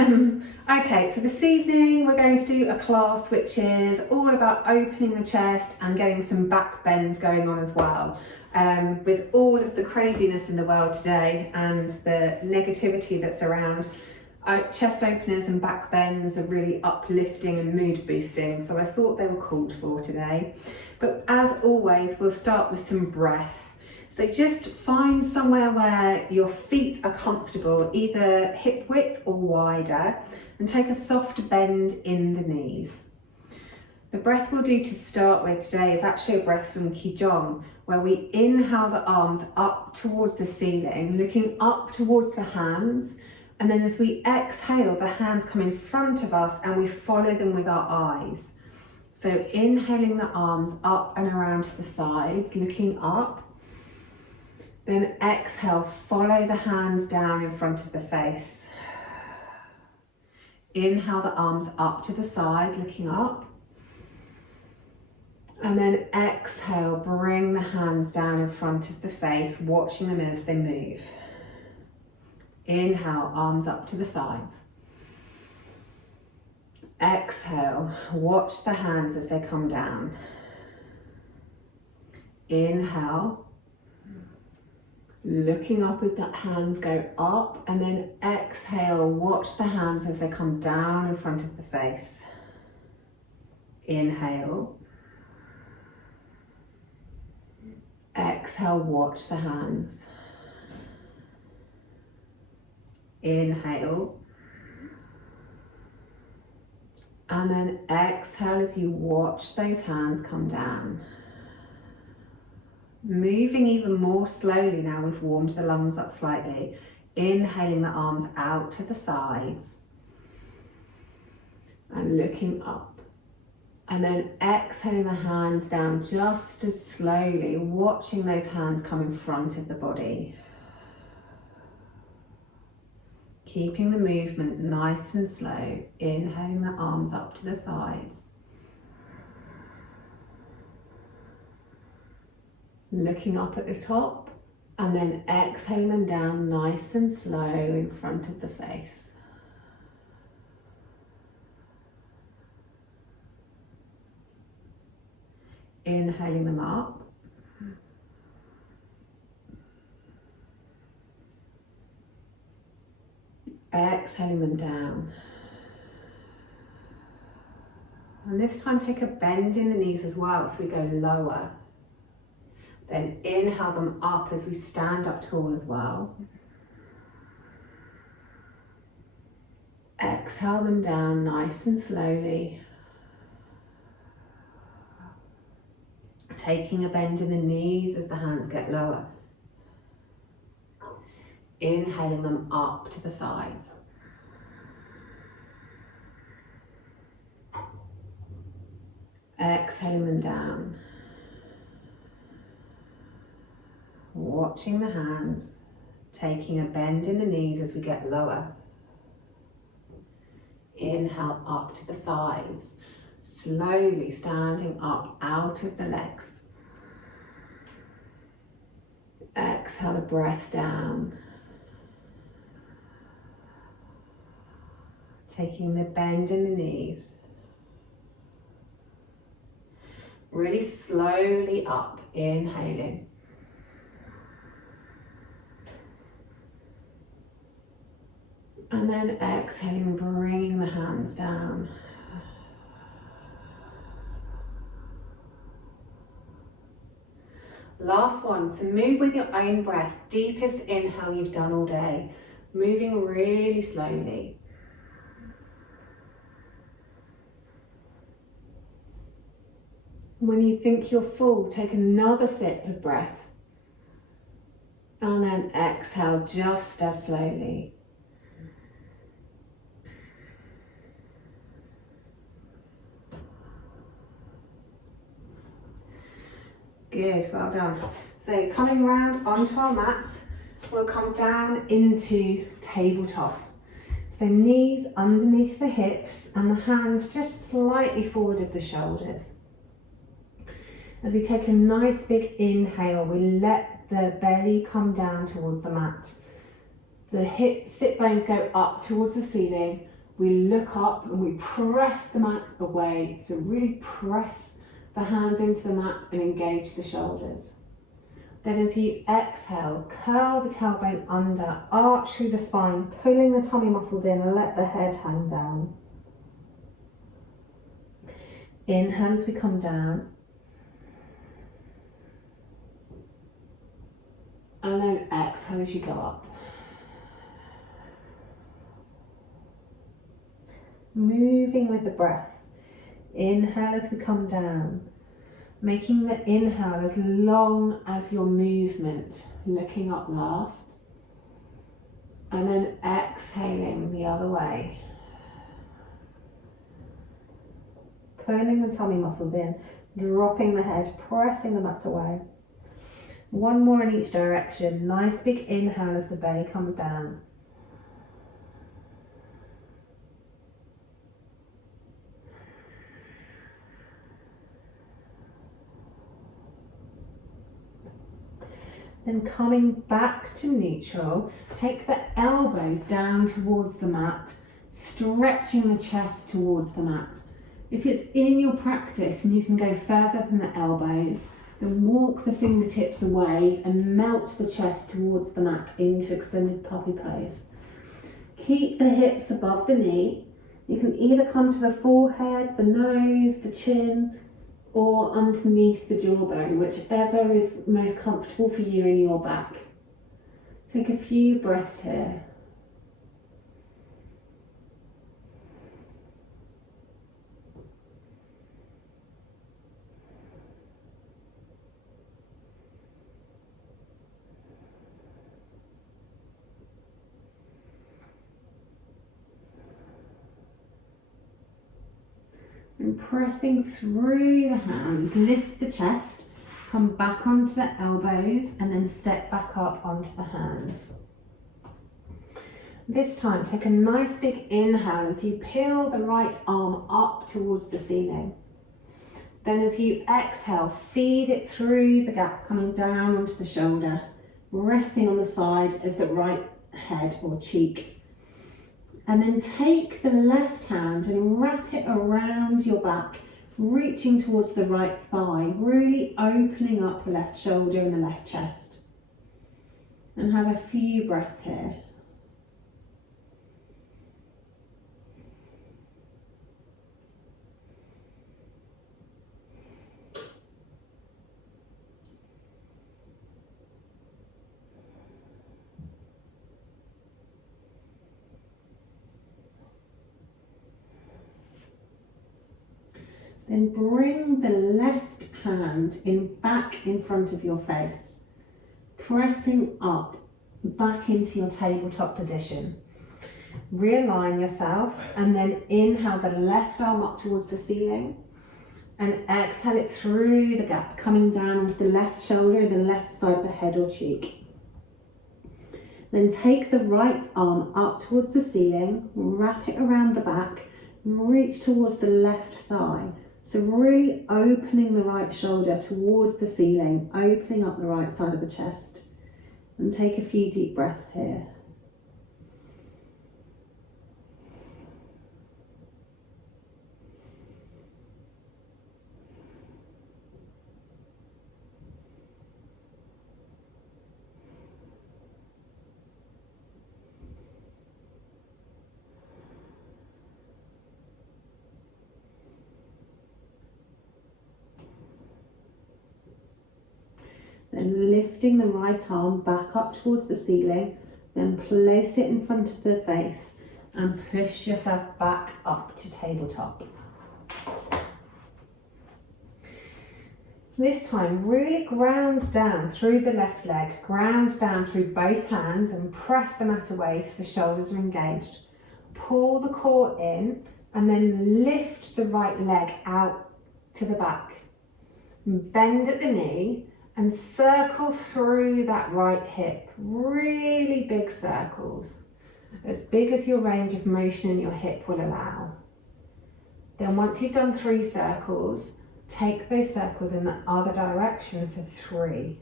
Okay, so this evening we're going to do a class which is all about opening the chest and getting some back bends going on as well. With all of the craziness in the world today and the negativity that's around, chest openers and back bends are really uplifting and mood boosting, so I thought they were called for today. But as always, we'll start with some breath. So just find somewhere where your feet are comfortable, either hip width or wider, and take a soft bend in the knees. The breath we'll do to start with today is actually a breath from Qigong, where we inhale the arms up towards the ceiling, looking up towards the hands, and then as we exhale, the hands come in front of us and we follow them with our eyes. So inhaling the arms up and around to the sides, looking up. Then exhale, follow the hands down in front of the face. Inhale the arms up to the side, looking up. And then exhale, bring the hands down in front of the face, watching them as they move. Inhale, arms up to the sides. Exhale, watch the hands as they come down. Inhale. Looking up as the hands go up, and then exhale, watch the hands as they come down in front of the face. Inhale. Exhale, watch the hands. Inhale. And then exhale as you watch those hands come down. Moving even more slowly now, we've warmed the lungs up slightly. Inhaling the arms out to the sides and looking up. And then exhaling the hands down just as slowly, watching those hands come in front of the body. Keeping the movement nice and slow, inhaling the arms up to the sides. Looking up at the top and then exhaling them down nice and slow in front of the face. Inhaling them up. Exhaling them down. And this time take a bend in the knees as well, so we go lower. Then inhale them up as we stand up tall as well. Exhale them down nice and slowly. Taking a bend in the knees as the hands get lower. Inhaling them up to the sides. Exhaling them down. Watching the hands, taking a bend in the knees as we get lower. Inhale up to the sides, slowly standing up out of the legs. Exhale the breath down. Taking the bend in the knees. Really slowly up, inhaling. And then exhaling, bringing the hands down. Last one, so move with your own breath. Deepest inhale you've done all day. Moving really slowly. When you think you're full, take another sip of breath. And then exhale just as slowly. Good, well done. So coming round onto our mats, we'll come down into tabletop. So knees underneath the hips and the hands just slightly forward of the shoulders. As we take a nice big inhale, we let the belly come down toward the mat. The sit bones go up towards the ceiling. We look up and we press the mat away. So really press the hands into the mat and engage the shoulders. Then as you exhale, curl the tailbone under, arch through the spine, pulling the tummy muscles in and let the head hang down. Inhale as we come down. And then exhale as you go up. Moving with the breath. Inhale as we come down. Making the inhale as long as your movement, looking up last. And then exhaling the other way. Pulling the tummy muscles in, dropping the head, pressing the mat away. One more in each direction. Nice big inhale as the belly comes down. Then coming back to neutral, take the elbows down towards the mat, stretching the chest towards the mat. If it's in your practice and you can go further than the elbows, then walk the fingertips away and melt the chest towards the mat into extended puppy pose. Keep the hips above the knee. You can either come to the forehead, the nose, the chin, or underneath the jawbone, whichever is most comfortable for you in your back. Take a few breaths here. And pressing through the hands, lift the chest, come back onto the elbows and then step back up onto the hands. This time take a nice big inhale as you peel the right arm up towards the ceiling. Then as you exhale, feed it through the gap, coming down onto the shoulder, resting on the side of the right head or cheek. And then take the left hand and wrap it around your back, reaching towards the right thigh, really opening up the left shoulder and the left chest. And have a few breaths here. Then bring the left hand back in front of your face, pressing up back into your tabletop position. Realign yourself and then inhale the left arm up towards the ceiling and exhale it through the gap, coming down onto the left shoulder, the left side of the head or cheek. Then take the right arm up towards the ceiling, wrap it around the back, and reach towards the left thigh. So really opening the right shoulder towards the ceiling, opening up the right side of the chest. And take a few deep breaths here. Then lifting the right arm back up towards the ceiling, then place it in front of the face and push yourself back up to tabletop. This time, really ground down through the left leg, ground down through both hands and press the mat away so the shoulders are engaged. Pull the core in and then lift the right leg out to the back. Bend at the knee and circle through that right hip, really big circles, as big as your range of motion in your hip will allow. Then once you've done 3 circles, take those circles in the other direction for 3.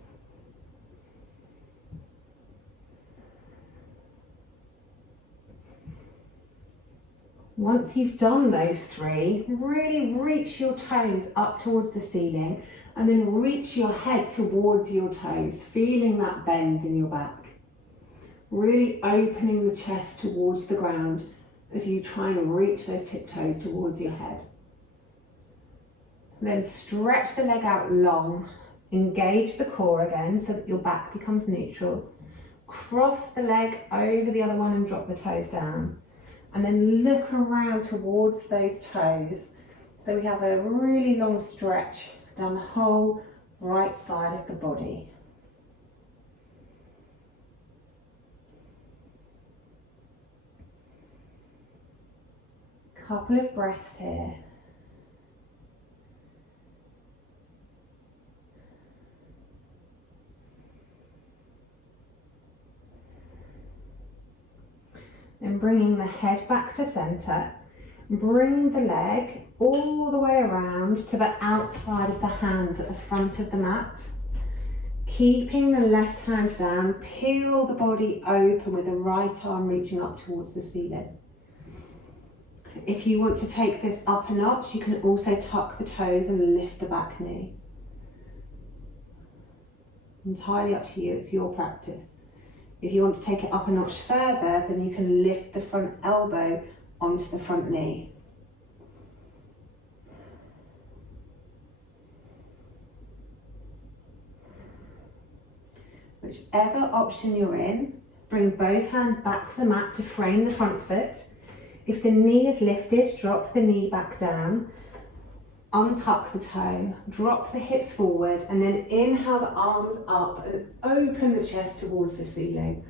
Once you've done those 3, really reach your toes up towards the ceiling and then reach your head towards your toes, feeling that bend in your back. Really opening the chest towards the ground as you try and reach those tiptoes towards your head. Then stretch the leg out long, engage the core again so that your back becomes neutral. Cross the leg over the other one and drop the toes down. And then look around towards those toes. So we have a really long stretch down the whole right side of the body. Couple of breaths here. Then bringing the head back to centre, bring the leg all the way around to the outside of the hands at the front of the mat. Keeping the left hand down, peel the body open with the right arm reaching up towards the ceiling. If you want to take this up a notch, you can also tuck the toes and lift the back knee. Entirely up to you, it's your practice. If you want to take it up a notch further, then you can lift the front elbow onto the front knee. Whichever option you're in, bring both hands back to the mat to frame the front foot. If the knee is lifted, drop the knee back down, untuck the toe, drop the hips forward, and then inhale the arms up and open the chest towards the ceiling.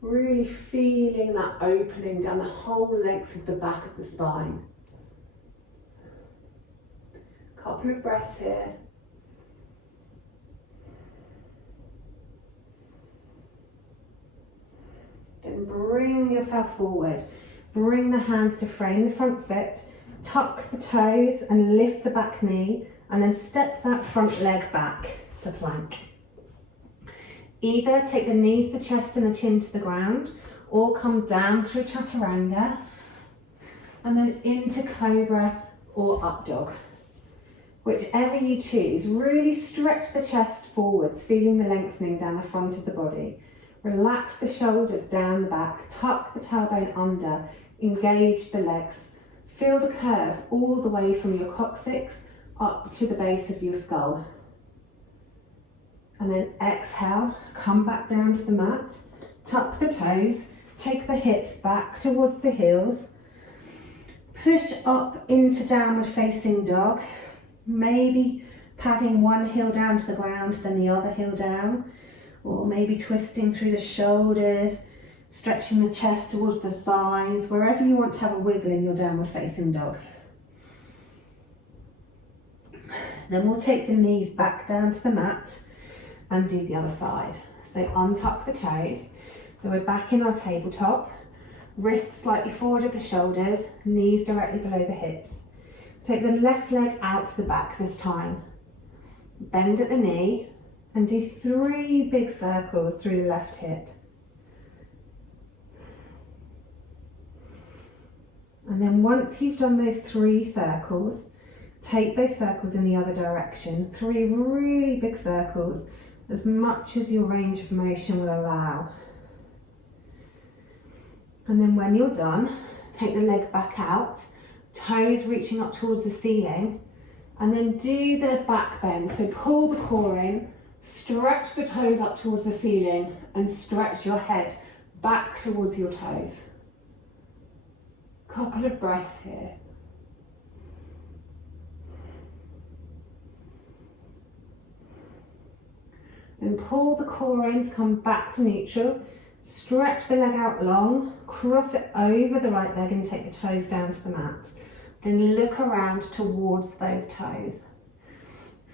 Really feeling that opening down the whole length of the back of the spine. Couple of breaths here. Then bring yourself forward. Bring the hands to frame the front foot, tuck the toes and lift the back knee, and then step that front leg back to plank. Either take the knees, the chest and the chin to the ground, or come down through chaturanga, and then into cobra or up dog. Whichever you choose, really stretch the chest forwards, feeling the lengthening down the front of the body. Relax the shoulders down the back, tuck the tailbone under, engage the legs. Feel the curve all the way from your coccyx up to the base of your skull. And then exhale, come back down to the mat, tuck the toes, take the hips back towards the heels, push up into downward facing dog, maybe padding one heel down to the ground, then the other heel down, or maybe twisting through the shoulders, stretching the chest towards the thighs, wherever you want to have a wiggle in your downward facing dog. Then we'll take the knees back down to the mat and do the other side. So untuck the toes. So we're back in our tabletop, wrists slightly forward of the shoulders, knees directly below the hips. Take the left leg out to the back this time. Bend at the knee and do 3 big circles through the left hip. And then once you've done those 3 circles, take those circles in the other direction. 3 really big circles, as much as your range of motion will allow. And then when you're done, take the leg back out, toes reaching up towards the ceiling, and then do the back bend. So pull the core in, stretch the toes up towards the ceiling, and stretch your head back towards your toes. Couple of breaths here. And pull the core in to come back to neutral. Stretch the leg out long, cross it over the right leg and take the toes down to the mat. Then look around towards those toes.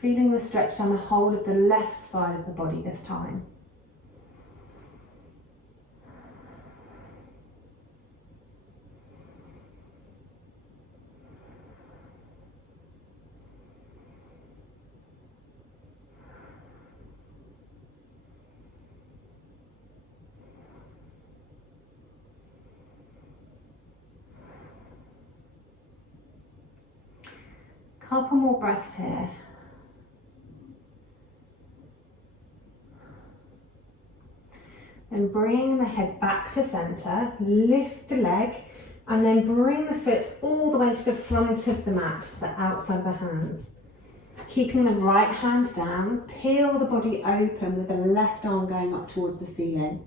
Feeling the stretch down the whole of the left side of the body this time. Couple more breaths here. And bring the head back to centre, lift the leg, and then bring the foot all the way to the front of the mat, to the outside of the hands. Keeping the right hand down, peel the body open with the left arm going up towards the ceiling.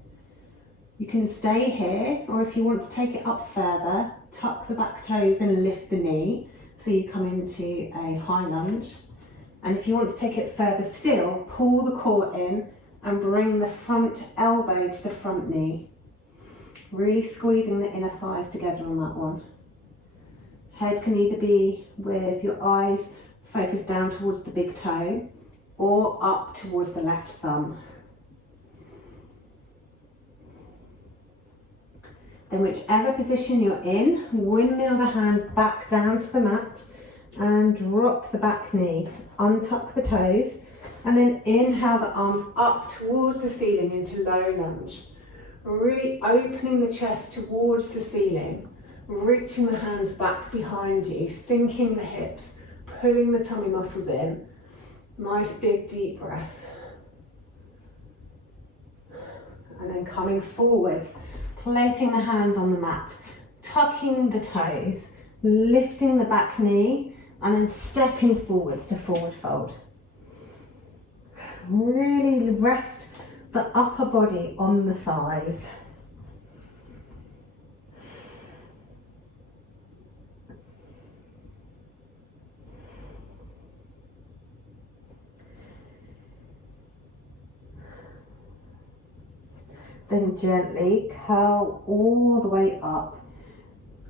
You can stay here, or if you want to take it up further, tuck the back toes and lift the knee, so you come into a high lunge. And if you want to take it further still, pull the core in and bring the front elbow to the front knee. Really squeezing the inner thighs together on that one. Head can either be with your eyes focused down towards the big toe or up towards the left thumb. Then whichever position you're in, windmill the hands back down to the mat and drop the back knee. Untuck the toes and then inhale the arms up towards the ceiling into low lunge. Really opening the chest towards the ceiling, reaching the hands back behind you, sinking the hips, pulling the tummy muscles in. Nice big deep breath. And then coming forwards, placing the hands on the mat, tucking the toes, lifting the back knee, and then stepping forwards to forward fold. Really rest the upper body on the thighs. Then gently curl all the way up,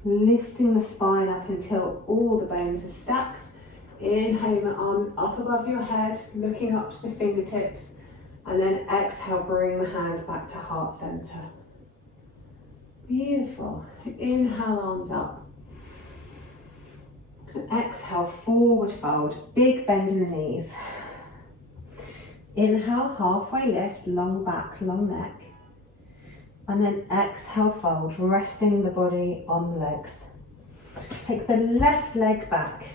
lifting the spine up until all the bones are stacked. Inhaling the arms up above your head, looking up to the fingertips, and then exhale, bring the hands back to heart center. Beautiful. Inhale, arms up. And exhale, forward fold, big bend in the knees. Inhale, halfway lift, long back, long neck. And then exhale, fold, resting the body on the legs. Take the left leg back.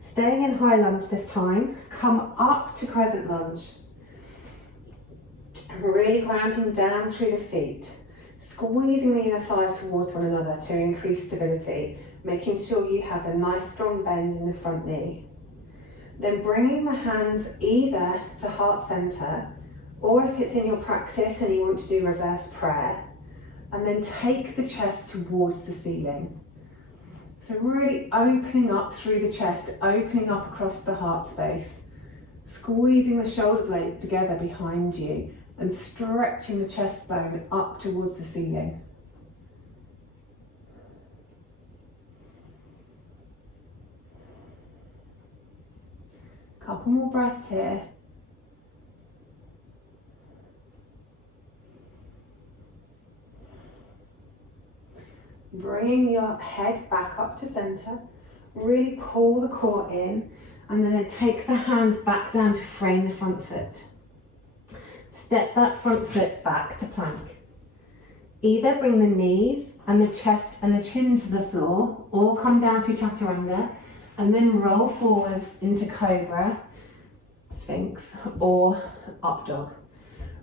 Staying in high lunge this time, come up to crescent lunge. Really grounding down through the feet, squeezing the inner thighs towards one another to increase stability, making sure you have a nice strong bend in the front knee. Then bringing the hands either to heart center, or if it's in your practice and you want to do reverse prayer, and then take the chest towards the ceiling. So really opening up through the chest, opening up across the heart space, squeezing the shoulder blades together behind you and stretching the chest bone up towards the ceiling. Couple more breaths here. Bring your head back up to center, really pull the core in, and then take the hands back down to frame the front foot. Step that front foot back to plank. Either bring the knees and the chest and the chin to the floor, or come down through chaturanga, and then roll forwards into cobra, sphinx, or up dog.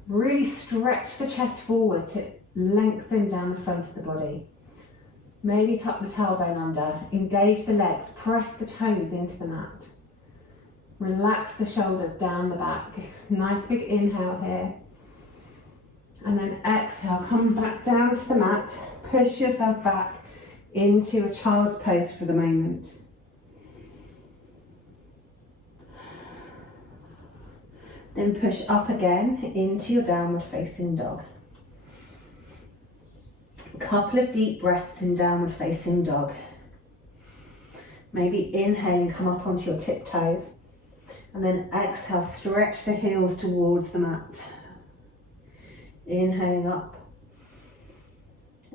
Really stretch the chest forward to lengthen down the front of the body. Maybe tuck the tailbone under, engage the legs, press the toes into the mat. Relax the shoulders down the back. Nice big inhale here. And then exhale, come back down to the mat, push yourself back into a child's pose for the moment. Then push up again into your downward facing dog. Couple of deep breaths in downward facing dog. Maybe inhaling, come up onto your tiptoes, and then exhale, stretch the heels towards the mat. Inhaling up,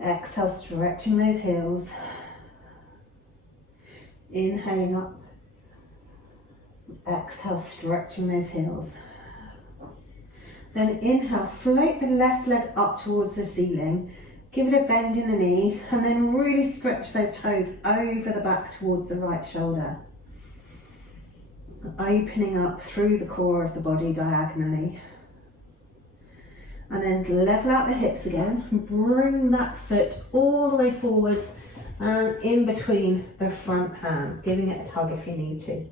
exhale, stretching those heels. Inhaling up, exhale, stretching those heels. Then inhale, float the left leg up towards the ceiling. Give it a bend in the knee and then really stretch those toes over the back towards the right shoulder. Opening up through the core of the body diagonally. And then level out the hips again. Bring that foot all the way forwards and in between the front hands, giving it a tug if you need to.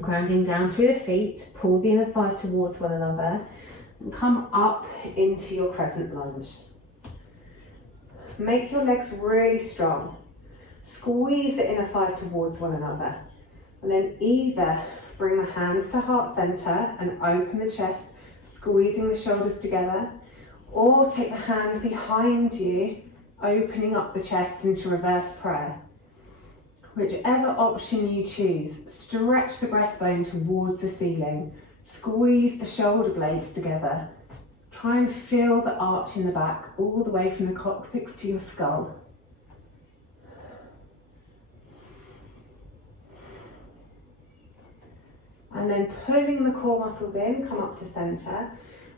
Grounding down through the feet, pull the inner thighs towards one another and come up into your crescent lunge. Make your legs really strong. Squeeze the inner thighs towards one another. And then either bring the hands to heart center and open the chest, squeezing the shoulders together, or take the hands behind you, opening up the chest into reverse prayer. Whichever option you choose, stretch the breastbone towards the ceiling, squeeze the shoulder blades together. Try and feel the arch in the back, all the way from the coccyx to your skull. And then pulling the core muscles in, come up to center,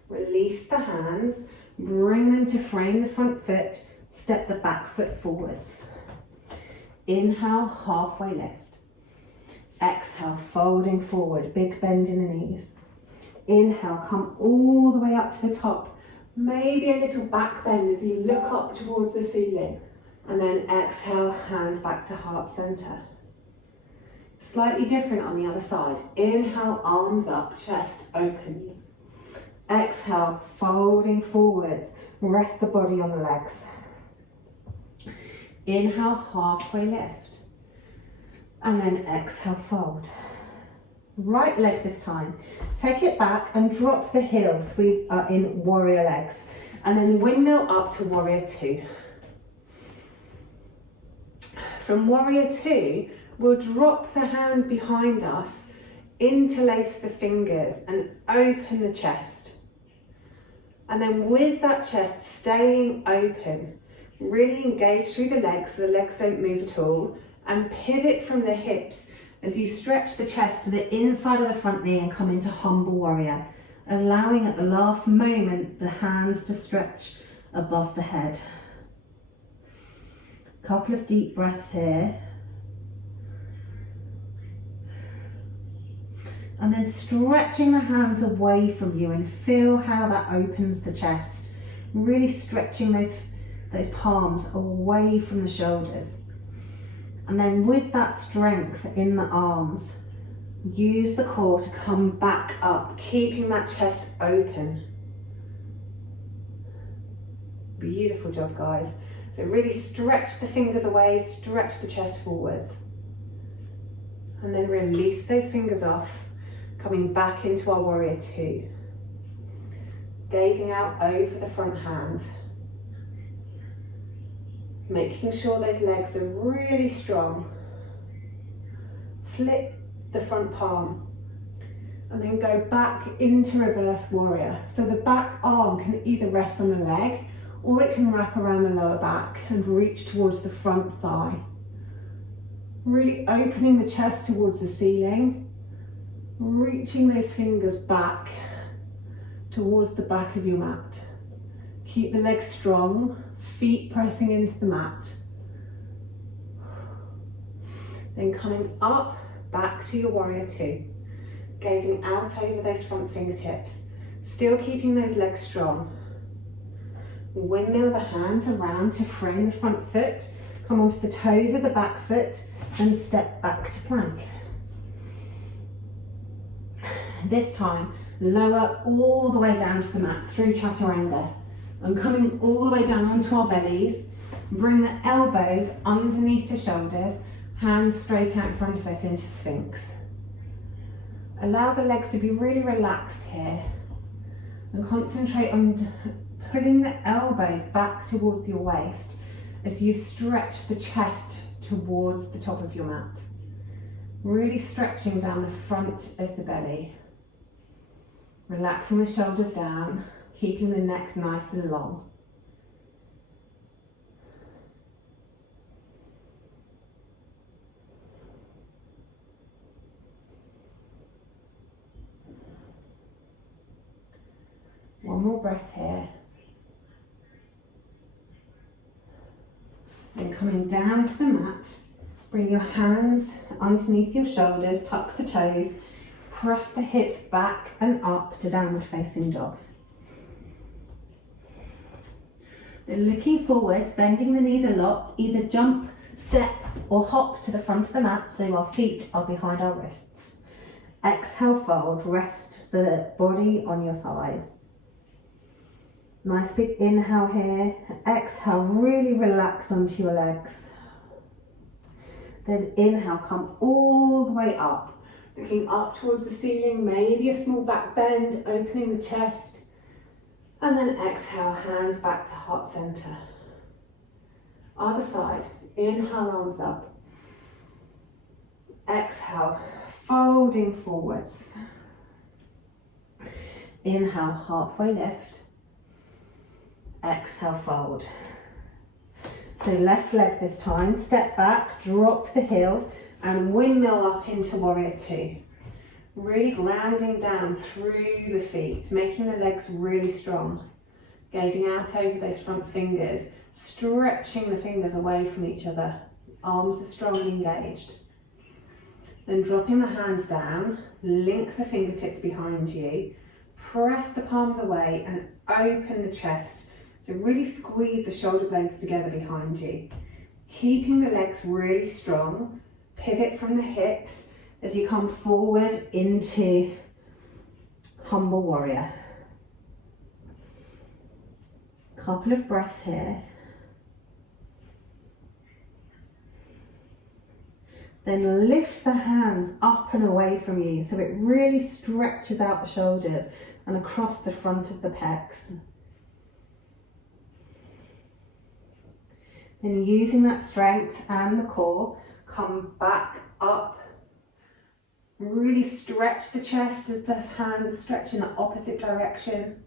release the hands, bring them to frame the front foot, step the back foot forwards. Inhale, halfway lift. Exhale, folding forward, big bend in the knees. Inhale, come all the way up to the top. Maybe a little back bend as you look up towards the ceiling. And then exhale, hands back to heart center. Slightly different on the other side. Inhale, arms up, chest opens. Exhale, folding forwards. Rest the body on the legs. Inhale, halfway lift. And then exhale, fold. Right leg this time. Take it back and drop the heels. We are in warrior legs. And then windmill up to warrior two. From warrior two, we'll drop the hands behind us, interlace the fingers and open the chest. And then with that chest staying open, really engage through the legs so the legs don't move at all, and pivot from the hips as you stretch the chest to the inside of the front knee and come into humble warrior, allowing at the last moment the hands to stretch above the head. Couple of deep breaths here. And then stretching the hands away from you and feel how that opens the chest. Really stretching those palms away from the shoulders. And then with that strength in the arms, use the core to come back up, keeping that chest open. Beautiful job, guys. So really stretch the fingers away, stretch the chest forwards. And then release those fingers off, coming back into our warrior two. Gazing out over the front hand. Making sure those legs are really strong. Flip the front palm and then go back into reverse warrior. So the back arm can either rest on the leg or it can wrap around the lower back and reach towards the front thigh. Really opening the chest towards the ceiling, reaching those fingers back towards the back of your mat. Keep the legs strong, feet pressing into the mat. Then coming up, back to your warrior two. Gazing out over those front fingertips, still keeping those legs strong. Windmill the hands around to frame the front foot, come onto the toes of the back foot and step back to plank. This time, lower all the way down to the mat through chaturanga and coming all the way down onto our bellies. Bring the elbows underneath the shoulders, hands straight out in front of us into Sphinx. Allow the legs to be really relaxed here and concentrate on pulling the elbows back towards your waist as you stretch the chest towards the top of your mat. Really stretching down the front of the belly. Relaxing the shoulders down, keeping the neck nice and long. One more breath here. Then coming down to the mat, Bring your hands underneath your shoulders, tuck the toes, press the hips back and up to downward facing dog. Then looking forwards, bending the knees a lot, either jump, step or hop to the front of the mat so our feet are behind our wrists. Exhale, fold, rest the body on your thighs. Nice big inhale here. Exhale, really relax onto your legs. Then inhale, come all the way up, looking up towards the ceiling, maybe a small back bend, opening the chest. And then exhale, hands back to heart center. Other side, inhale, arms up. Exhale, folding forwards. Inhale, halfway lift. Exhale, fold. So left leg this time, step back, drop the heel and windmill up into warrior two. Really grounding down through the feet, making the legs really strong. Gazing out over those front fingers, stretching the fingers away from each other. Arms are strongly engaged. Then dropping the hands down, link the fingertips behind you, press the palms away and open the chest. So really squeeze the shoulder blades together behind you. Keeping the legs really strong, pivot from the hips as you come forward into humble warrior. Couple of breaths here. Then lift the hands up and away from you so it really stretches out the shoulders and across the front of the pecs. Then using that strength and the core, come back up. Really stretch the chest as the hands stretch in the opposite direction.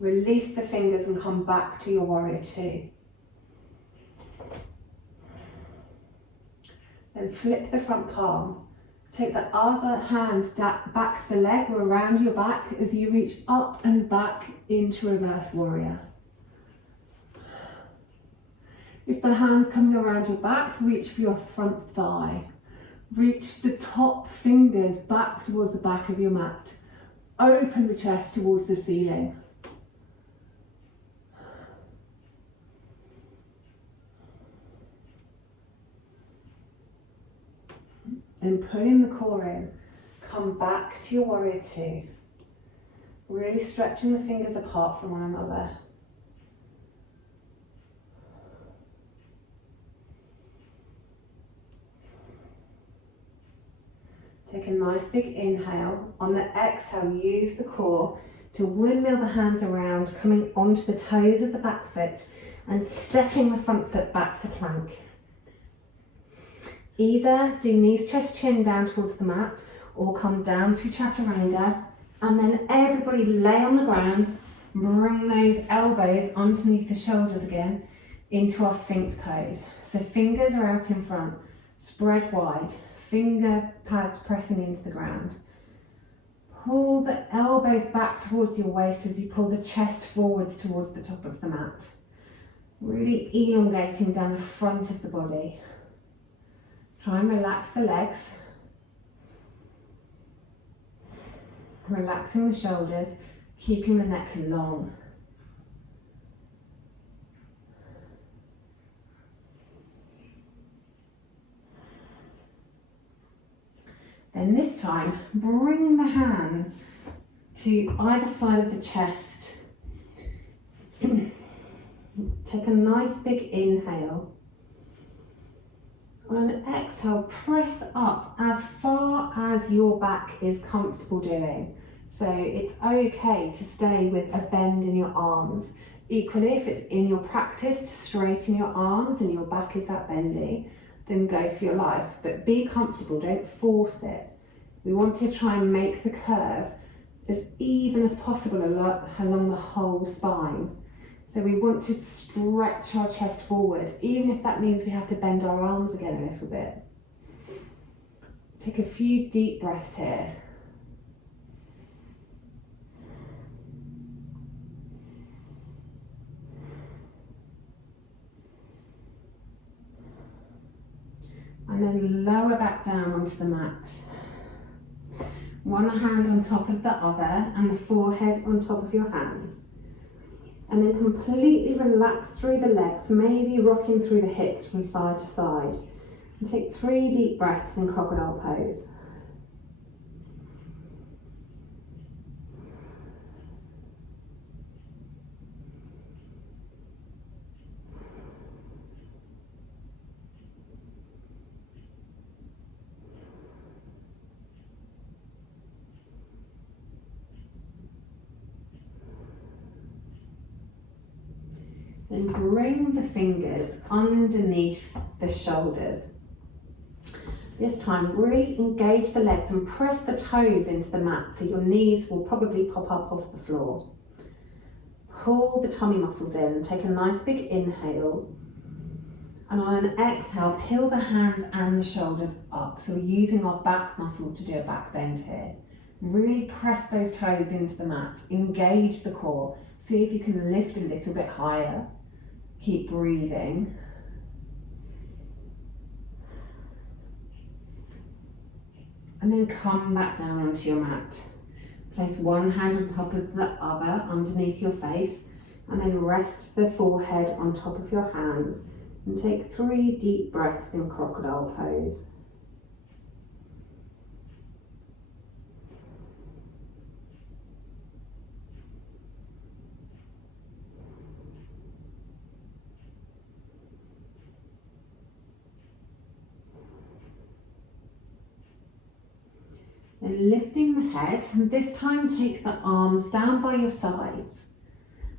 Release the fingers and come back to your warrior two. Then flip the front palm. Take the other hand back to the leg or around your back as you reach up and back into reverse warrior. If the hand's coming around your back, reach for your front thigh. Reach the top fingers back towards the back of your mat. Open the chest towards the ceiling. Then pulling the core in, come back to your warrior two. Really stretching the fingers apart from one another. Take a nice big inhale. On the exhale, use the core to windmill the hands around, coming onto the toes of the back foot and stepping the front foot back to plank. Either do knees, chest, chin down towards the mat or come down through chaturanga, and then everybody lay on the ground, bring those elbows underneath the shoulders again into our Sphinx pose. So fingers are out in front, spread wide. Finger pads pressing into the ground. Pull the elbows back towards your waist as you pull the chest forwards towards the top of the mat. Really elongating down the front of the body. Try and relax the legs. Relaxing the shoulders, keeping the neck long. Then this time, bring the hands to either side of the chest. Take a nice big inhale. On an exhale, press up as far as your back is comfortable doing. So it's okay to stay with a bend in your arms. Equally, if it's in your practice to straighten your arms and your back is that bendy, then go for your life. But be comfortable, don't force it. We want to try and make the curve as even as possible along the whole spine. So we want to stretch our chest forward, even if that means we have to bend our arms again a little bit. Take a few deep breaths here. and then lower back down onto the mat. One hand on top of the other and the forehead on top of your hands. And then completely relax through the legs, maybe rocking through the hips from side to side. And take 3 deep breaths in crocodile pose. Then bring the fingers underneath the shoulders. This time, really engage the legs and press the toes into the mat so your knees will probably pop up off the floor. Pull the tummy muscles in, take a nice big inhale. And on an exhale, peel the hands and the shoulders up. So we're using our back muscles to do a back bend here. Really press those toes into the mat, engage the core. See if you can lift a little bit higher. Keep breathing. And then come back down onto your mat. Place one hand on top of the other underneath your face, and then rest the forehead on top of your hands and take 3 deep breaths in crocodile pose. Then lifting the head, and this time take the arms down by your sides.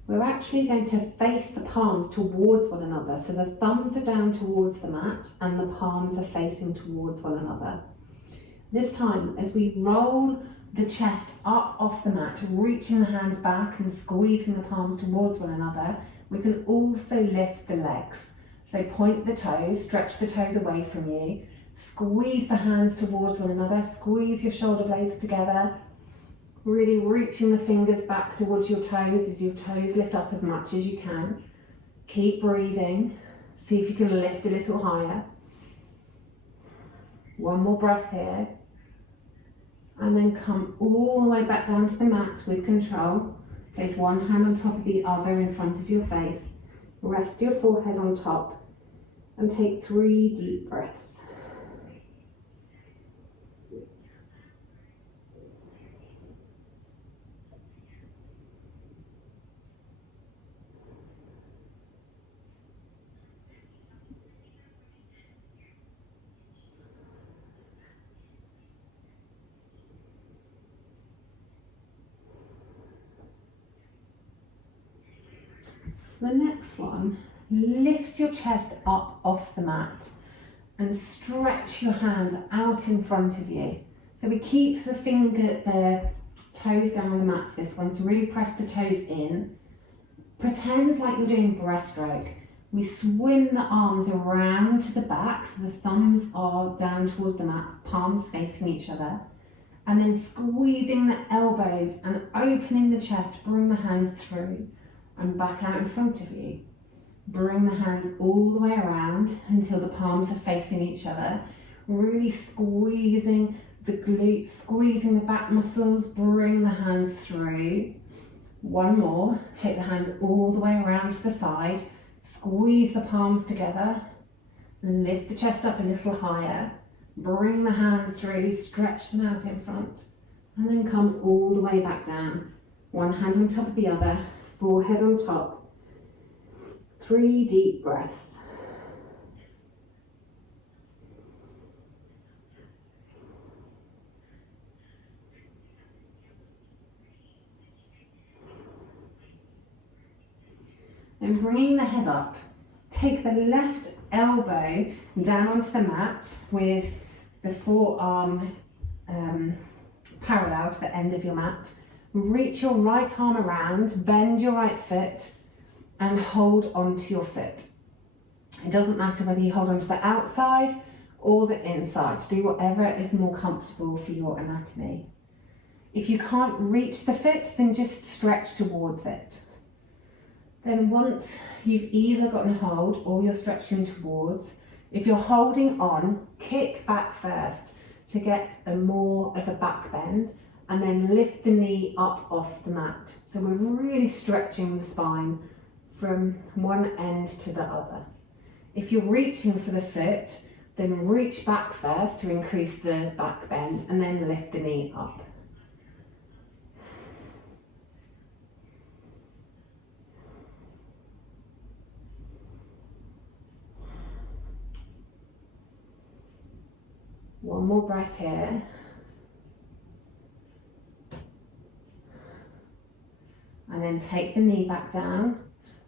We're actually going to face the palms towards one another, so the thumbs are down towards the mat and the palms are facing towards one another. This time, as we roll the chest up off the mat, reaching the hands back and squeezing the palms towards one another, we can also lift the legs. So point the toes, stretch the toes away from you, squeeze the hands towards one another, squeeze your shoulder blades together, really reaching the fingers back towards your toes as your toes lift up as much as you can. Keep breathing, see if you can lift a little higher. One more breath here. And then come all the way back down to the mat with control. Place one hand on top of the other in front of your face. Rest your forehead on top and take 3 deep breaths. The next one, lift your chest up off the mat and stretch your hands out in front of you. So we keep the toes down on the mat for this one, so really press the toes in. Pretend like you're doing breaststroke. We swim the arms around to the back, so the thumbs are down towards the mat, palms facing each other. And then squeezing the elbows and opening the chest, bring the hands through. And back out in front of you. Bring the hands all the way around until the palms are facing each other. Really squeezing the glutes, squeezing the back muscles. Bring the hands through. One more. Take the hands all the way around to the side. Squeeze the palms together. Lift the chest up a little higher. Bring the hands through. Stretch them out in front. And then come all the way back down. One hand on top of the other. Forehead on top. 3 deep breaths. And bringing the head up, take the left elbow down onto the mat with the forearm parallel to the end of your mat. Reach your right arm around, bend your right foot and hold onto your foot. It doesn't matter whether you hold onto the outside or the inside. Do whatever is more comfortable for your anatomy. If you can't reach the foot, then just stretch towards it. Then once you've either gotten hold or you're stretching towards, If you're holding on, kick back first to get more of a back bend, and then lift the knee up off the mat. So we're really stretching the spine from one end to the other. If you're reaching for the foot, then reach back first to increase the back bend, and then lift the knee up. One more breath here. And then take the knee back down,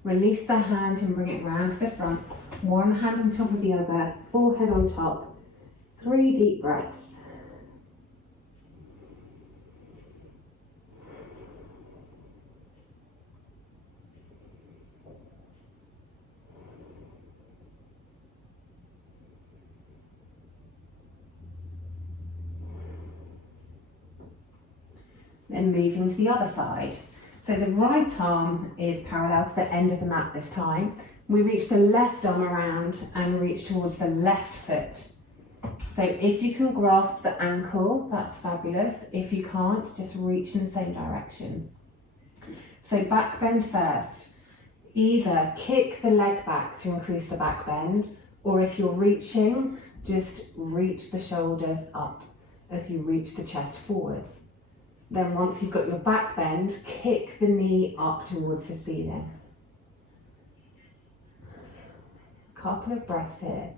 release the hand and bring it round to the front. One hand on top of the other, forehead on top. 3 deep breaths. Then moving to the other side. So the right arm is parallel to the end of the mat this time. We reach the left arm around and reach towards the left foot. So if you can grasp the ankle, that's fabulous. If you can't, just reach in the same direction. So back bend first. Either kick the leg back to increase the back bend, or if you're reaching, just reach the shoulders up as you reach the chest forwards. Then once you've got your back bend, kick the knee up towards the ceiling. Couple of breaths here.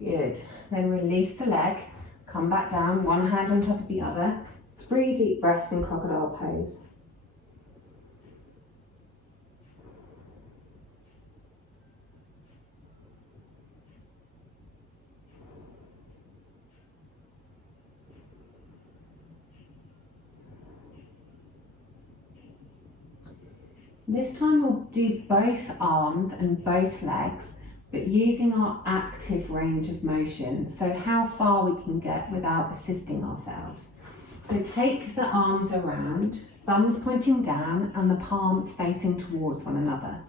Good. Then release the leg, come back down, one hand on top of the other. 3 deep breaths in crocodile pose. This time we'll do both arms and both legs, but using our active range of motion, so how far we can get without assisting ourselves. So take the arms around, thumbs pointing down and the palms facing towards one another,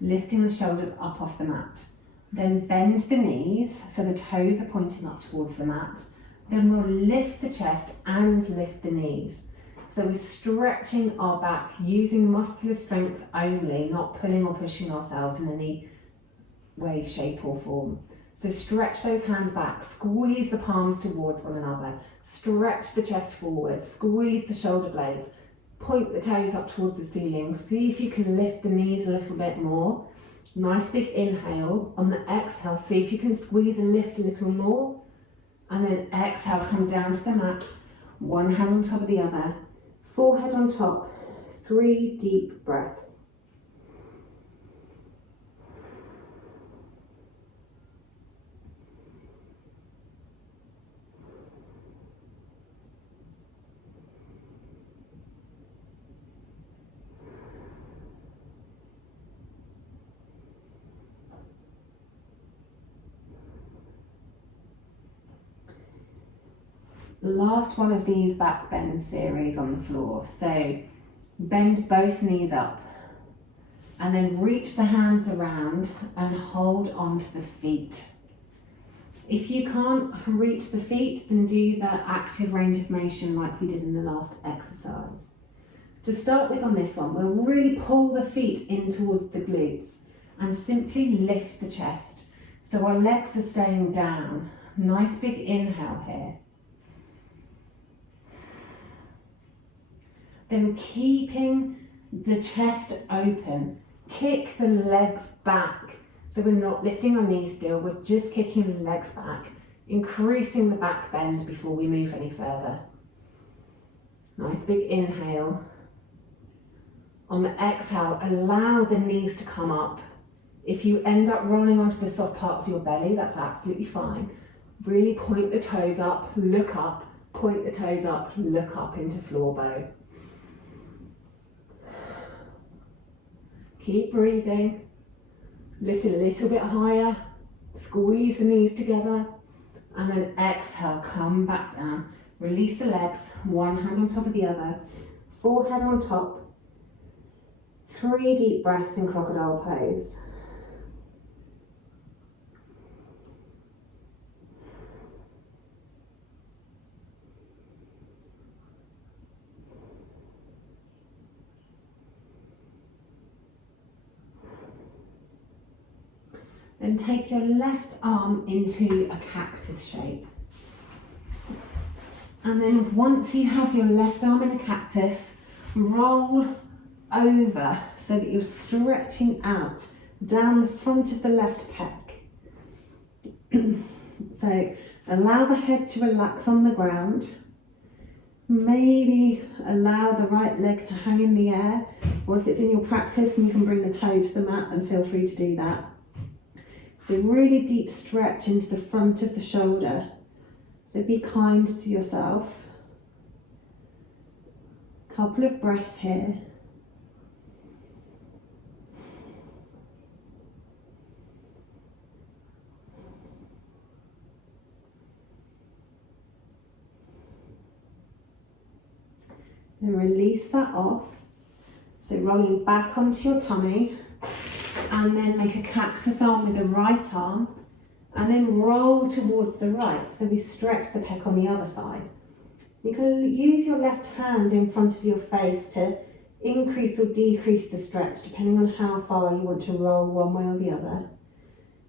lifting the shoulders up off the mat. Then bend the knees so the toes are pointing up towards the mat. Then we'll lift the chest and lift the knees. So we're stretching our back, using muscular strength only, not pulling or pushing ourselves in any way, shape or form. So stretch those hands back, squeeze the palms towards one another, stretch the chest forward, squeeze the shoulder blades, point the toes up towards the ceiling. See if you can lift the knees a little bit more. Nice big inhale. On the exhale, see if you can squeeze and lift a little more. And then exhale, come down to the mat, one hand on top of the other. Forehead on top, 3 deep breaths. The last one of these back bend series on the floor. So bend both knees up and then reach the hands around and hold onto the feet. If you can't reach the feet, then do the active range of motion like we did in the last exercise. To start with on this one, we'll really pull the feet in towards the glutes and simply lift the chest. So our legs are staying down. Nice big inhale here. Then keeping the chest open, kick the legs back. So we're not lifting our knees still, we're just kicking the legs back, increasing the back bend before we move any further. Nice big inhale. On the exhale, allow the knees to come up. If you end up rolling onto the soft part of your belly, that's absolutely fine. Really point the toes up, look up, point the toes up, look up into floor bow. Keep breathing, lift a little bit higher, squeeze the knees together, And then exhale, come back down. Release the legs, one hand on top of the other, forehead on top. 3 deep breaths in crocodile pose. Then take your left arm into a cactus shape. And then once you have your left arm in a cactus, roll over so that you're stretching out down the front of the left pec. So allow the head to relax on the ground. Maybe allow the right leg to hang in the air, or if it's in your practice and you can bring the toe to the mat, then feel free to do that. So really deep stretch into the front of the shoulder. So be kind to yourself. Couple of breaths here. Then release that off. So rolling back onto your tummy, and then make a cactus arm with the right arm, and then roll towards the right. So we stretch the pec on the other side. You can use your left hand in front of your face to increase or decrease the stretch, depending on how far you want to roll one way or the other.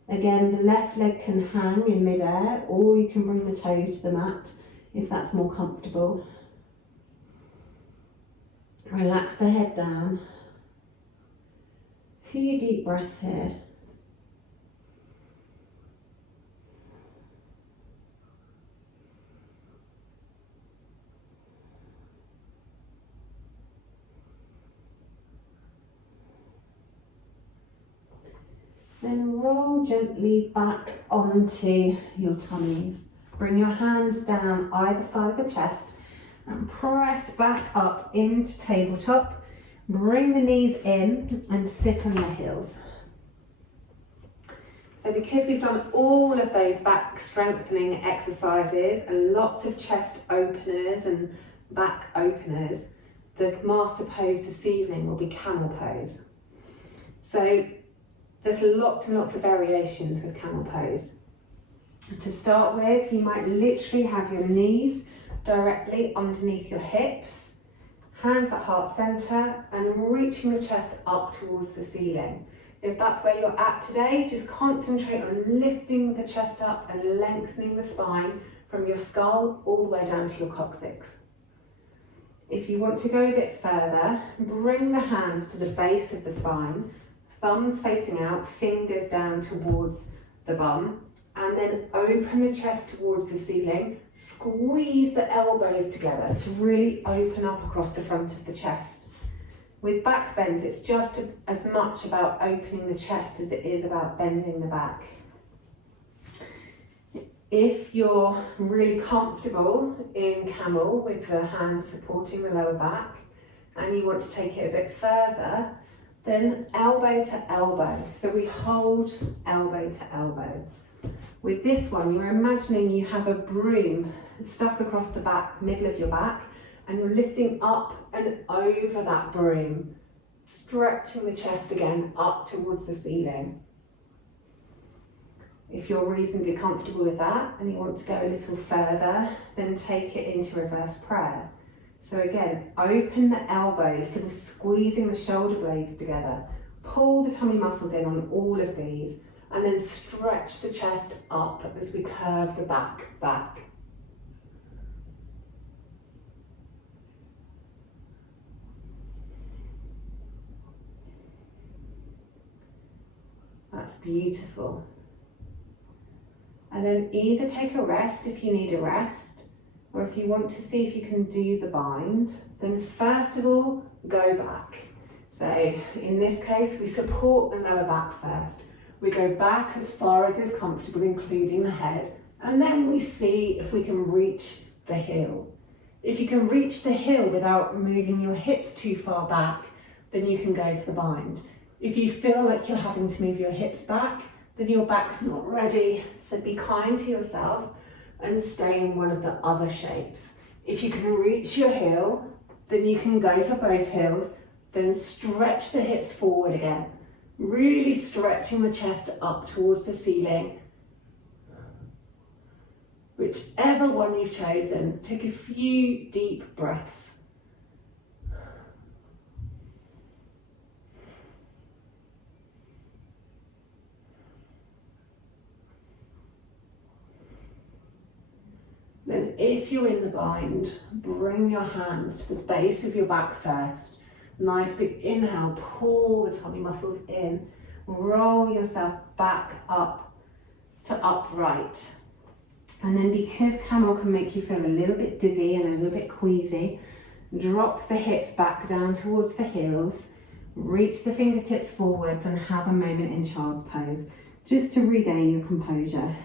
Again, the left leg can hang in midair, or you can bring the toe to the mat if that's more comfortable. Relax the head down. A few deep breaths here. Then roll gently back onto your tummies. Bring your hands down either side of the chest and press back up into tabletop. Bring the knees in and sit on your heels. So because we've done all of those back strengthening exercises and lots of chest openers and back openers, the master pose this evening will be camel pose. So there's lots and lots of variations with camel pose. To start with, you might literally have your knees directly underneath your hips, hands at heart center, and reaching the chest up towards the ceiling. If that's where you're at today, just concentrate on lifting the chest up and lengthening the spine from your skull all the way down to your coccyx. If you want to go a bit further, bring the hands to the base of the spine, thumbs facing out, fingers down towards the bum, and then open the chest towards the ceiling. Squeeze the elbows together to really open up across the front of the chest. With back bends, it's just as much about opening the chest as it is about bending the back. If you're really comfortable in camel with the hands supporting the lower back and you want to take it a bit further, then elbow to elbow. So we hold elbow to elbow. With this one, you're imagining you have a broom stuck across the back, middle of your back, and you're lifting up and over that broom, stretching the chest again up towards the ceiling. If you're reasonably comfortable with that and you want to go a little further, then take it into reverse prayer. So again, open the elbows, so we're squeezing the shoulder blades together. Pull the tummy muscles in on all of these, and then stretch the chest up as we curve the back. That's beautiful. And then either take a rest if you need a rest, or if you want to see if you can do the bind, then first of all, go back. So in this case, we support the lower back first. We go back as far as is comfortable, including the head, and then we see if we can reach the heel. If you can reach the heel without moving your hips too far back, then you can go for the bind. If you feel like you're having to move your hips back, then your back's not ready, so be kind to yourself and stay in one of the other shapes. If you can reach your heel, then you can go for both heels, then stretch the hips forward again, really stretching the chest up towards the ceiling. Whichever one you've chosen, take a few deep breaths. Then if you're in the bind, bring your hands to the base of your back first. Nice big inhale, pull the tummy muscles in, roll yourself back up to upright. And then because camel can make you feel a little bit dizzy and a little bit queasy, drop the hips back down towards the heels, reach the fingertips forwards and have a moment in child's pose, just to regain your composure.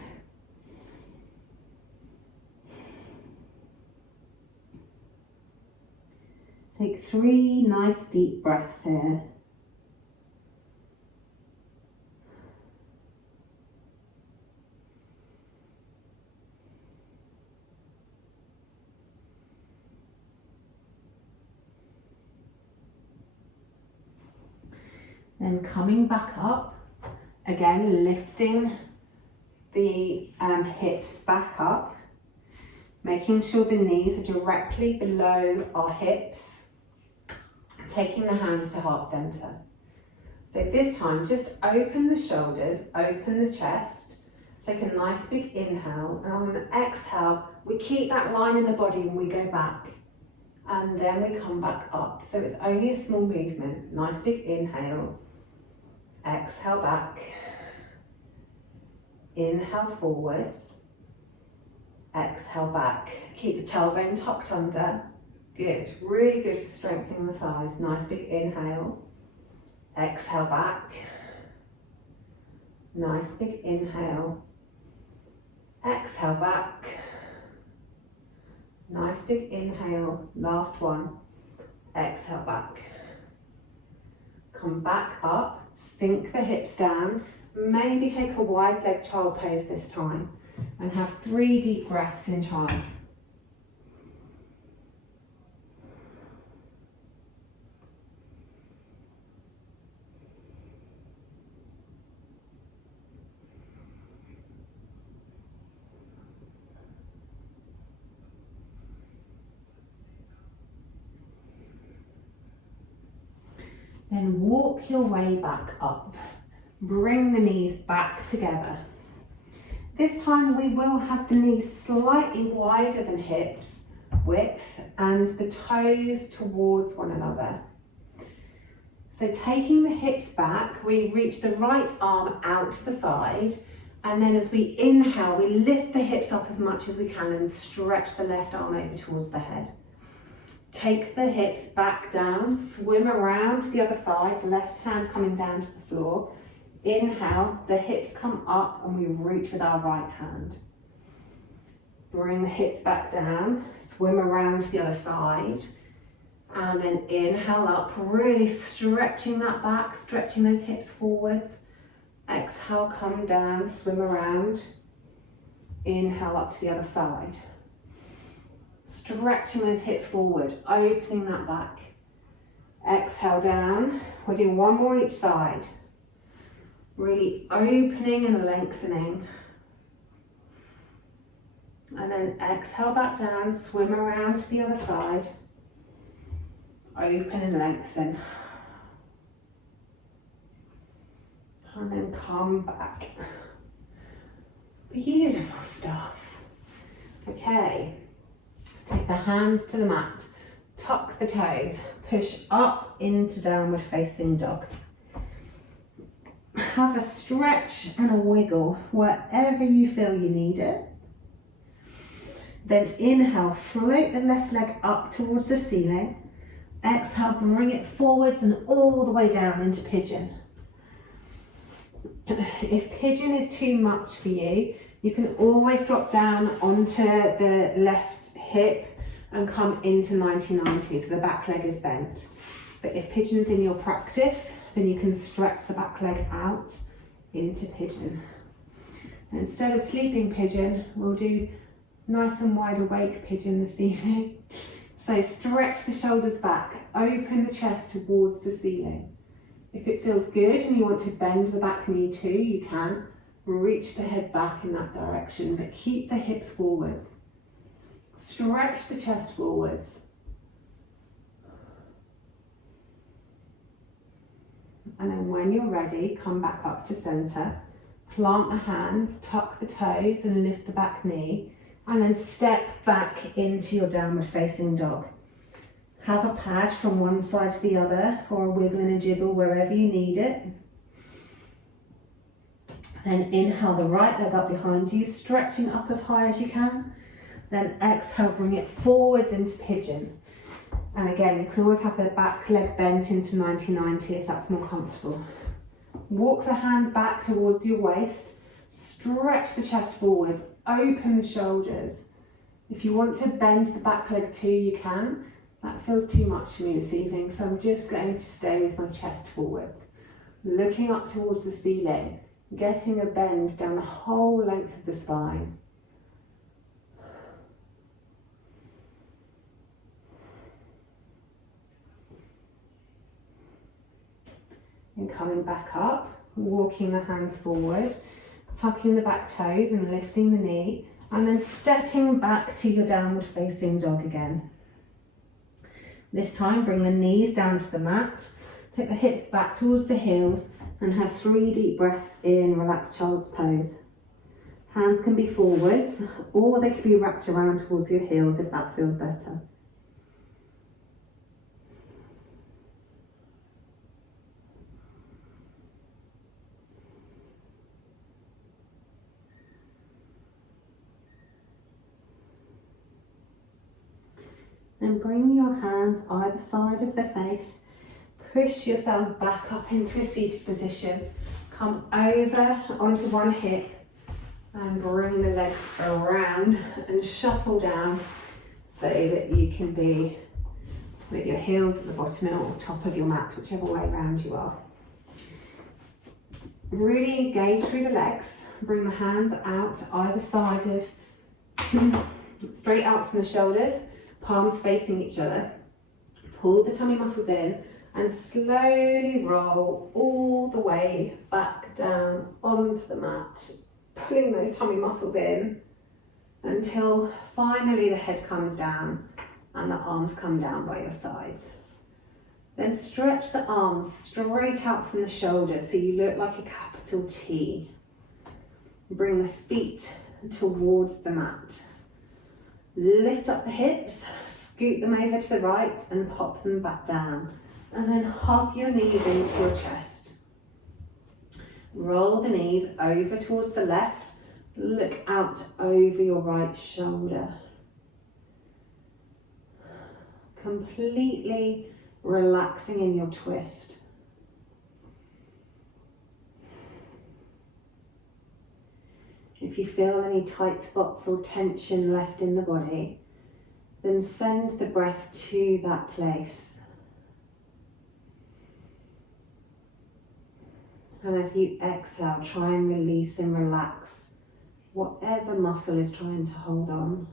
Take 3 nice deep breaths here. Then coming back up, again lifting the hips back up, making sure the knees are directly below our hips, taking the hands to heart center. So this time just open the shoulders, open the chest, take a nice big inhale, and on an exhale we keep that line in the body and we go back. And then we come back up. So it's only a small movement. Nice big inhale. Exhale back. Inhale forwards. Exhale back. Keep the tailbone tucked under. Good. Really good for strengthening the thighs. Nice big inhale. Exhale back. Nice big inhale. Exhale back. Nice big inhale, last one, exhale back. Come back up, sink the hips down, maybe take a wide leg child pose this time and have 3 deep breaths in child's. Then walk your way back up. Bring the knees back together. This time we will have the knees slightly wider than hips width and the toes towards one another. So taking the hips back, we reach the right arm out to the side, and then as we inhale, we lift the hips up as much as we can and stretch the left arm over towards the head. Take the hips back down, swim around to the other side, left hand coming down to the floor. Inhale, the hips come up and we reach with our right hand. Bring the hips back down, swim around to the other side. And then inhale up, really stretching that back, stretching those hips forwards. Exhale, come down, swim around. Inhale up to the other side. Stretching those hips forward, opening that back. Exhale down. We're doing one more each side. Really opening and lengthening. And then exhale back down, swim around to the other side. Open and lengthen. And then come back. Beautiful stuff. Okay. Take the hands to the mat, tuck the toes, push up into downward facing dog. Have a stretch and a wiggle wherever you feel you need it. Then inhale, float the left leg up towards the ceiling. Exhale, bring it forwards and all the way down into pigeon. If pigeon is too much for you, you can always drop down onto the left hip and come into 90-90, so the back leg is bent. But if pigeon's in your practice, then you can stretch the back leg out into pigeon. And instead of sleeping pigeon, we'll do Nice and wide awake pigeon this evening. So stretch the shoulders back, open the chest towards the ceiling. If it feels good and you want to bend the back knee too, you can. Reach the head back in that direction, but keep the hips forwards. Stretch the chest forwards. And then when you're ready, come back up to center. Plant the hands, tuck the toes and lift the back knee. And then step back into your downward facing dog. Have a pad from one side to the other, or a wiggle and a jiggle wherever you need it. Then inhale the right leg up behind you, stretching up as high as you can. Then exhale, bring it forwards into pigeon. And again, you can always have the back leg bent into 90-90 if that's more comfortable. Walk the hands back towards your waist, stretch the chest forwards, open the shoulders. If you want to bend the back leg too, you can. That feels too much for me this evening, so I'm just going to stay with my chest forwards. Looking up towards the ceiling, getting a bend down the whole length of the spine. And coming back up, walking the hands forward, tucking the back toes and lifting the knee, and then stepping back to your downward facing dog again. This time, bring the knees down to the mat, take the hips back towards the heels, and have 3 deep breaths in relaxed child's pose. Hands can be forwards, or they could be wrapped around towards your heels if that feels better. And bring your hands either side of the face. Push yourselves back up into a seated position. Come over onto one hip and bring the legs around and shuffle down so that you can be with your heels at the bottom or top of your mat, whichever way around you are. Really engage through the legs. Bring the hands out either side of, straight out from the shoulders. Palms facing each other. Pull the tummy muscles in and slowly roll all the way back down onto the mat, pulling those tummy muscles in until finally the head comes down and the arms come down by your sides. Then stretch the arms straight out from the shoulders so you look like a capital T. Bring the feet towards the mat. Lift up the hips, scoot them over to the right and pop them back down. And then hug your knees into your chest. Roll the knees over towards the left. Look out over your right shoulder. Completely relaxing in your twist. If you feel any tight spots or tension left in the body, then send the breath to that place. And as you exhale, try and release and relax whatever muscle is trying to hold on.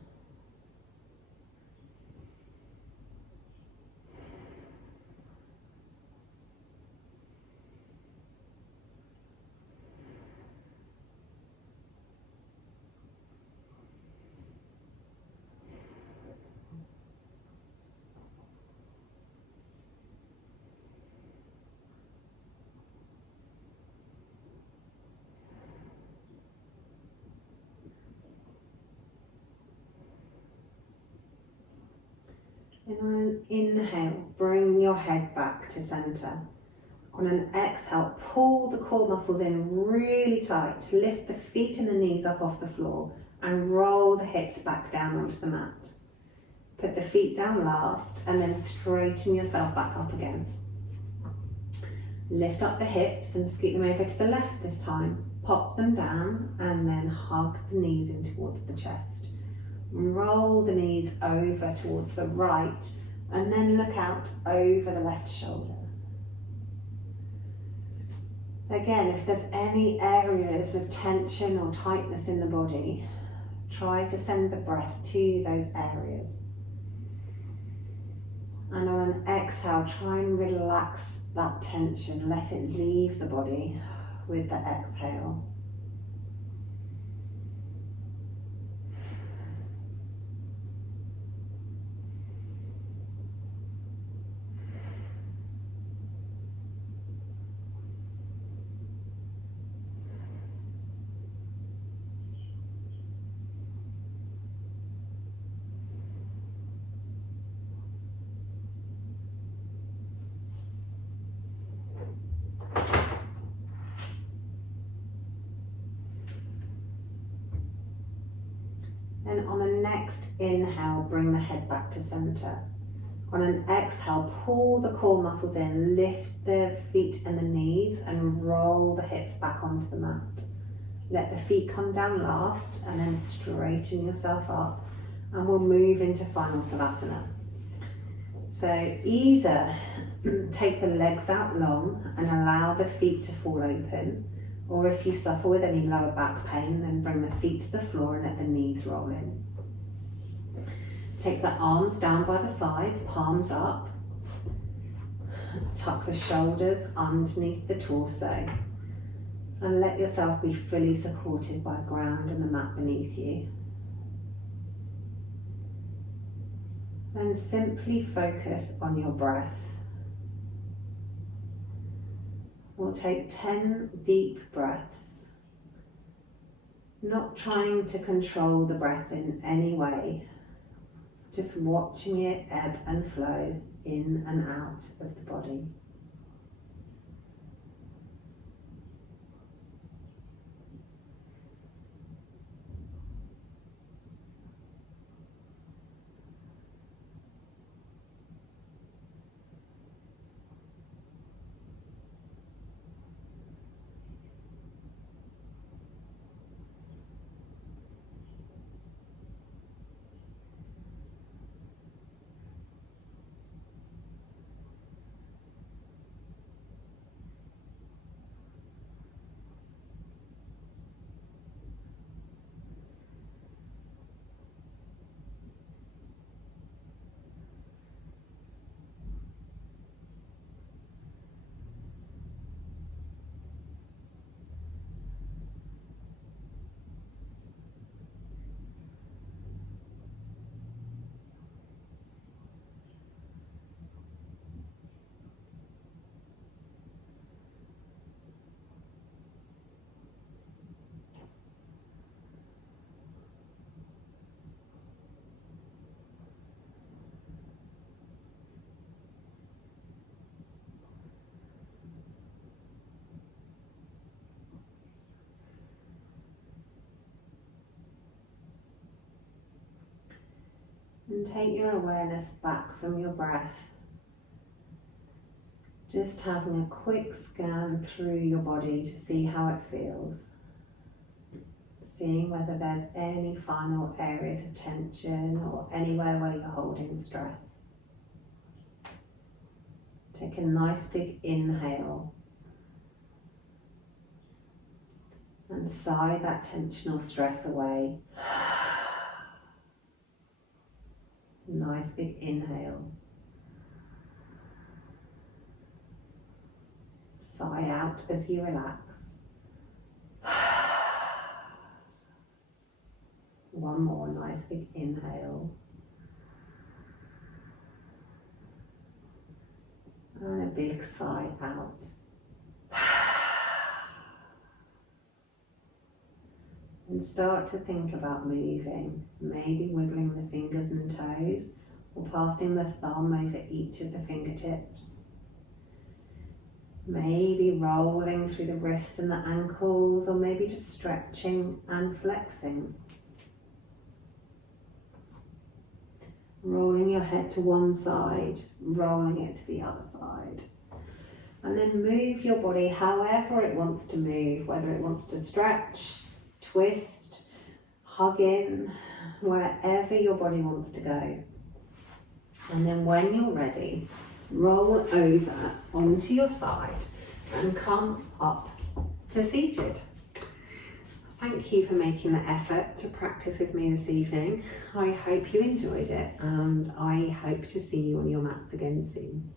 And on an inhale, bring your head back to center. On an exhale, pull the core muscles in really tight. Lift the feet and the knees up off the floor and roll the hips back down onto the mat. Put the feet down last and then straighten yourself back up again. Lift up the hips and scoot them over to the left this time. Pop them down and then hug the knees in towards the chest. Roll the knees over towards the right and then look out over the left shoulder. Again, if there's any areas of tension or tightness in the body, Try to send the breath to those areas. And on an exhale, try and relax that tension. Let it leave the body with the exhale. Then on the next inhale, bring the head back to center. On an exhale, pull the core muscles in, lift the feet and the knees and roll the hips back onto the mat. Let the feet come down last and then straighten yourself up, and we'll move into final Savasana. So either take the legs out long and allow the feet to fall open, or if you suffer with any lower back pain, then bring the feet to the floor and let the knees roll in. Take the arms down by the sides, palms up. Tuck the shoulders underneath the torso. And let yourself be fully supported by the ground and the mat beneath you. Then simply focus on your breath. We'll take 10 deep breaths, not trying to control the breath in any way, just watching it ebb and flow in and out of the body. And take your awareness back from your breath. Just having a quick scan through your body to see how it feels. Seeing whether there's any final areas of tension or anywhere where you're holding stress. Take a nice big inhale. And sigh that tension or stress away. Nice big inhale. Sigh out as you relax. One more nice big inhale. And a big sigh out. And start to think about moving, maybe wiggling the fingers and toes, or passing the thumb over each of the fingertips. Maybe rolling through the wrists and the ankles, or maybe just stretching and flexing. Rolling your head to one side, rolling it to the other side. And then move your body however it wants to move, whether it wants to stretch, twist, hug in, wherever your body wants to go. And then when you're ready, roll over onto your side and come up to seated. thank you for making the effort to practice with me this evening. I hope you enjoyed it, and I hope to see you on your mats again soon.